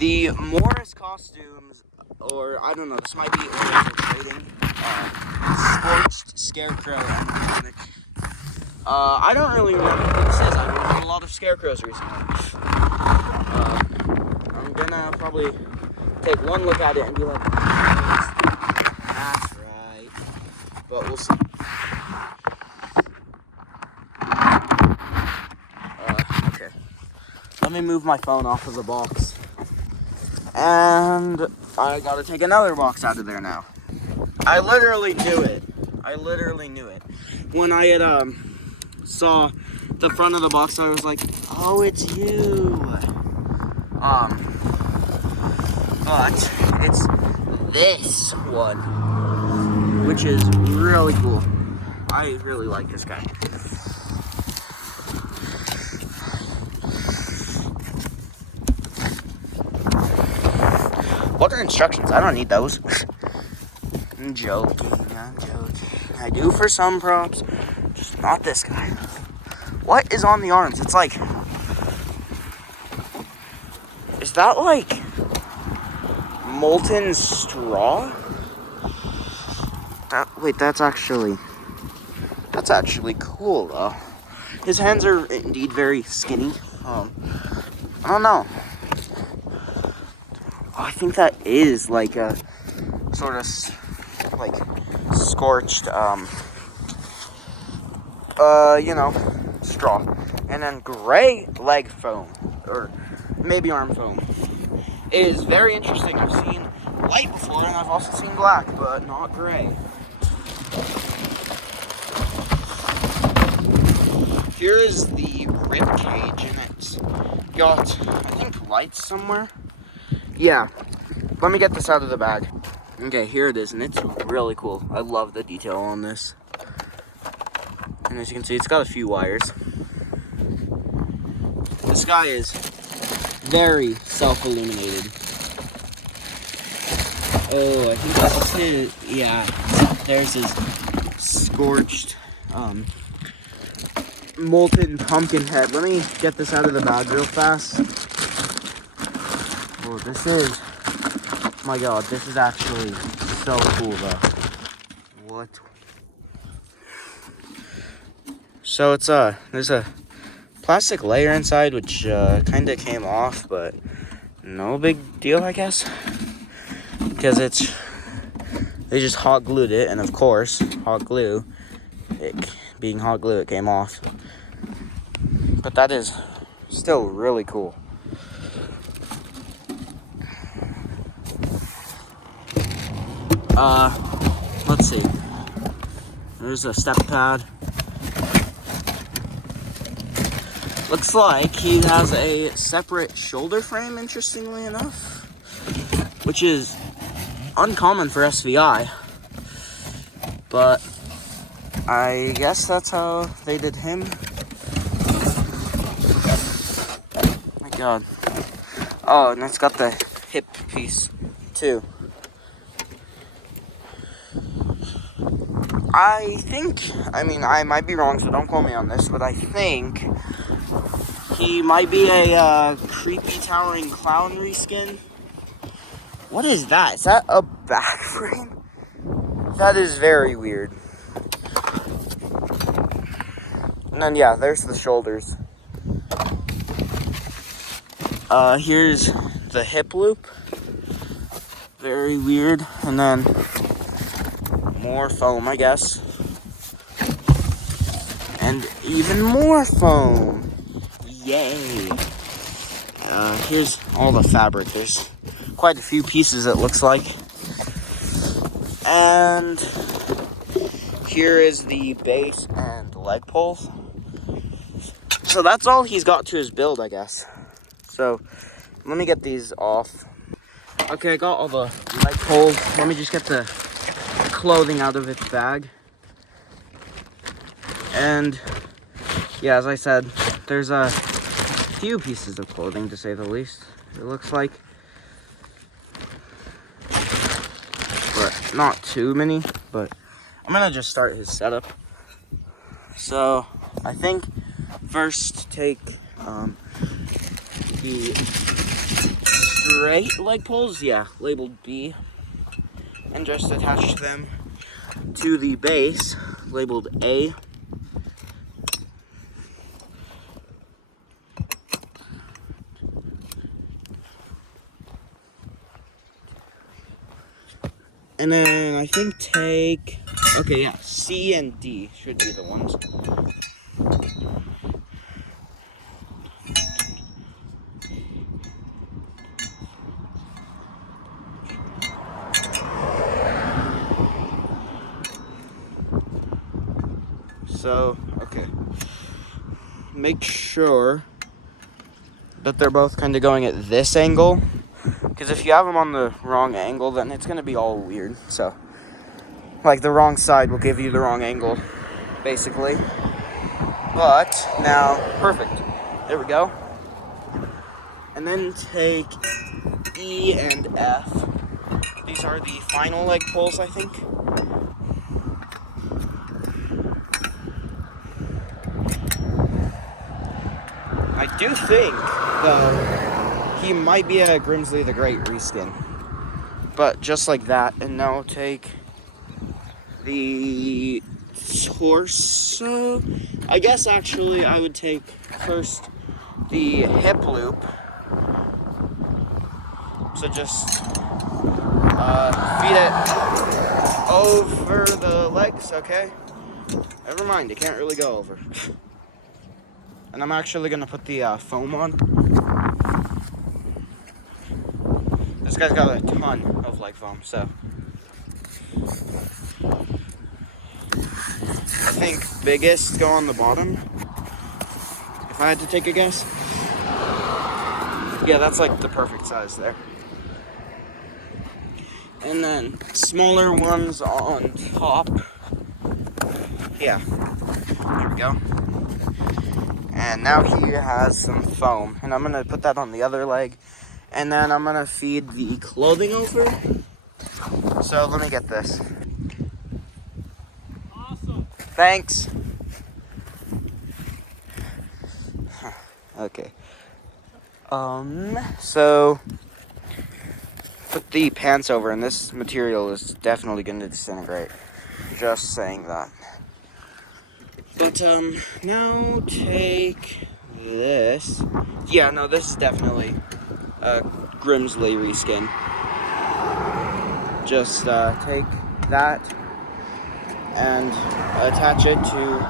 The Morris costumes, or I don't know, this might be oriental trading. Scorched, Scarecrow, Animatronic. I don't really remember who this is. I've ordered a lot of Scarecrows recently. I'm gonna probably take one look at it and be like, that's right. But we'll see. Okay. Let me move my phone off of the box. And I gotta take another box out of there now. I literally knew it. When I had saw the front of the box, I was like, oh, it's you. But it's this one, which is really cool. I really like this guy. What are instructions? I don't need those. I'm joking. I do for some props, just not this guy. What is on the arms? It's like, is that like molten straw? That's actually cool though. His hands are indeed very skinny. I don't know. I think that is like a sort of like scorched, straw. And then gray leg foam, or maybe arm foam, is very interesting. I've seen white before, and I've also seen black, but not gray. Here is the rib cage, and it's got, I think, lights somewhere. Yeah, let me get this out of the bag. Okay, here it is, and it's really cool. I love the detail on this. And as you can see, it's got a few wires. This guy is very self-illuminated. Oh, I think that's his, yeah, there's his scorched, molten pumpkin head. Let me get this out of the bag real fast. Oh, this is, oh my god, this is actually so cool though. What? So it's there's a plastic layer inside which kind of came off, but no big deal, I guess, because they just hot glued it, and of course hot glue, being hot glue, it came off. But that is still really cool. Let's see. There's a step pad. Looks like he has a separate shoulder frame, interestingly enough, which is uncommon for SVI. But I guess that's how they did him. My god. Oh, and it's got the hip piece too. I think, I might be wrong, so don't quote me on this, but I think he might be a creepy towering clown reskin. What is that? Is that a back frame? That is very weird. And then, yeah, there's the shoulders. Here's the hip loop. Very weird. And then more foam, I guess. And even more foam. Yay. Here's all the fabric. There's quite a few pieces, it looks like. And here is the base and leg pole. So that's all he's got to his build, I guess. So let me get these off. Okay, I got all the leg poles. Let me just get the clothing out of its bag. And yeah, as I said, there's a few pieces of clothing, to say the least, it looks like, but not too many. But I'm gonna just start his setup. So I think first take the straight leg poles, yeah, labeled B, and just attach them to the base, labeled A. And then I think okay, yeah, C and D should be the ones. So, okay. Make sure that they're both kind of going at this angle. Because if you have them on the wrong angle, then it's going to be all weird. So, like, the wrong side will give you the wrong angle, basically. But, now, perfect. There we go. And then take E and F. These are the final leg poles, I think. I do think, though, he might be a Grimsley the Great reskin. But just like that, and now take the torso. I guess actually I would take first the hip loop. So just feed it over the legs, okay? Never mind, it can't really go over. And I'm actually gonna put the foam on. This guy's got a ton of leg foam, so I think biggest go on the bottom. If I had to take a guess. Yeah, that's like the perfect size there. And then smaller ones on top. Yeah, there we go. And now he has some foam. And I'm gonna put that on the other leg. And then I'm gonna feed the clothing over. So let me get this. Awesome. Thanks. Okay. So put the pants over, and this material is definitely going to disintegrate. Just saying that. But now take this. Yeah, no, this is definitely a Grimsley reskin. Just take that and attach it to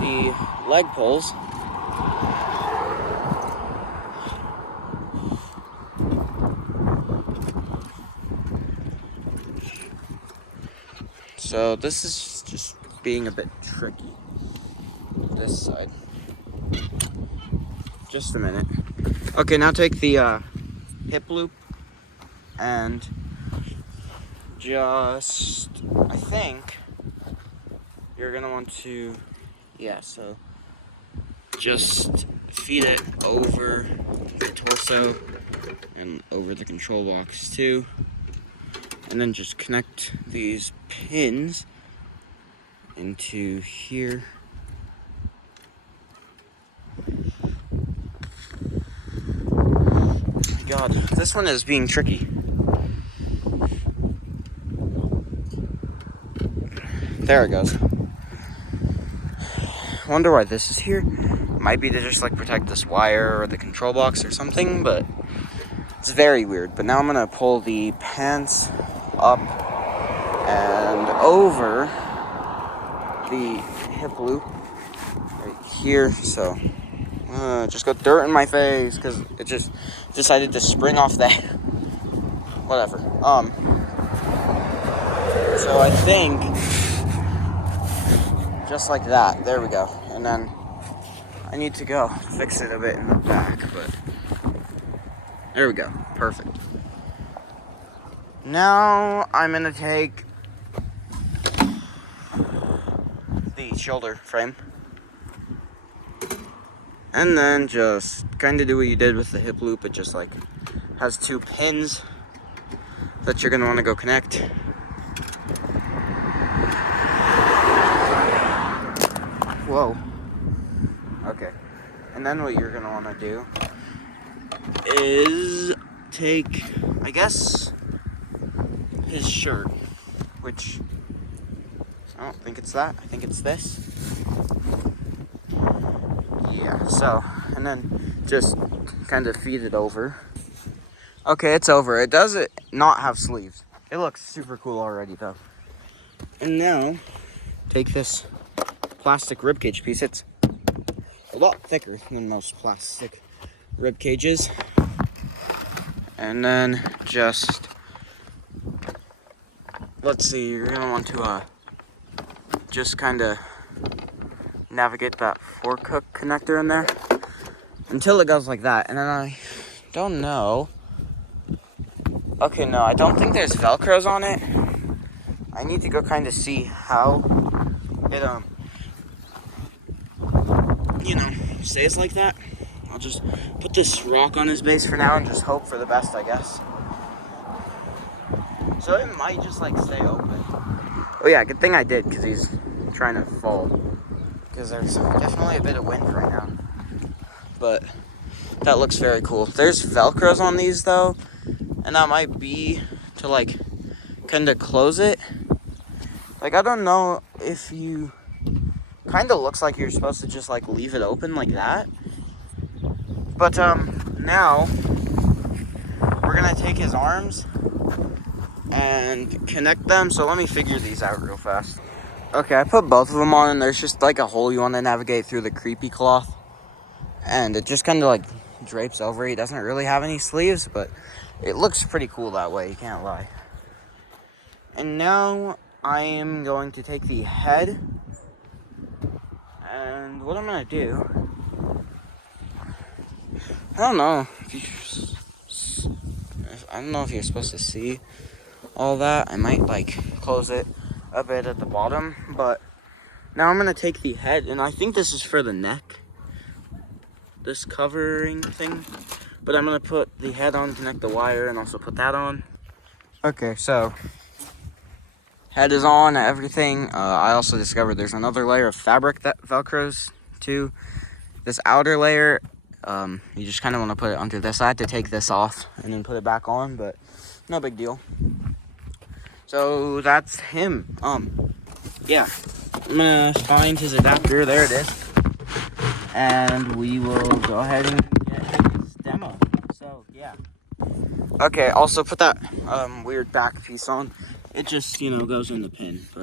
the leg poles. So this is just being a bit tricky. This side. Just a minute. Okay, now take the hip loop and just, I think you're gonna want to, yeah, so just feed it over the torso and over the control box too. And then just connect these pins into here. Oh my God, this one is being tricky. There it goes. Wonder why this is here. Might be to just like protect this wire or the control box or something, but it's very weird. But now I'm gonna pull the pants up and over the hip loop right here. So just got dirt in my face because it just decided to spring off that. Whatever. So I think just like that. There we go. And then I need to go fix it a bit in the back, but there we go. Perfect. Now I'm gonna take the shoulder frame and then just kind of do what you did with the hip loop. It just like has two pins that you're gonna want to go connect. Whoa. Okay. And then what you're gonna want to do is take, I guess, his shirt, which I don't think it's that. I think it's this. Yeah, so, and then just kind of feed it over. Okay, it's over. It does not have sleeves. It looks super cool already, though. And now, take this plastic ribcage piece. It's a lot thicker than most plastic rib cages. And then just, let's see, you're gonna want to just kind of navigate that fork hook connector in there until it goes like that. And then I don't know. Okay, no, I don't think there's Velcros on it. I need to go kind of see how it, stays like that. I'll just put this rock on his base for now and just hope for the best, I guess. So it might just like stay open. Oh yeah, good thing I did, because he's trying to fall. Because there's definitely a bit of wind right now. But that looks very cool. There's Velcros on these though, and that might be to like kind of close it. Like, I don't know if you, kind of looks like you're supposed to just like leave it open like that. But now we're gonna take his arms and connect them. So let me figure these out real fast. Okay, I put both of them on, and there's just like a hole you want to navigate through the creepy cloth, and it just kind of like drapes over. He doesn't really have any sleeves, but it looks pretty cool that way, you can't lie. And now I am going to take the head, and what I'm gonna do, I don't know if you're supposed to see all that. I might like close it a bit at the bottom, but now I'm gonna take the head, and I think this is for the neck, this covering thing, but I'm gonna put the head on, connect the wire, and also put that on. Okay, so head is on, everything. I also discovered there's another layer of fabric that Velcros to this outer layer. You just kind of want to put it under this. I had to take this off and then put it back on, but no big deal. So that's him. Yeah, I'm gonna find his adapter. There it is, and we will go ahead and get his demo. So yeah. Okay. Also put that weird back piece on. It just goes in the pin, but.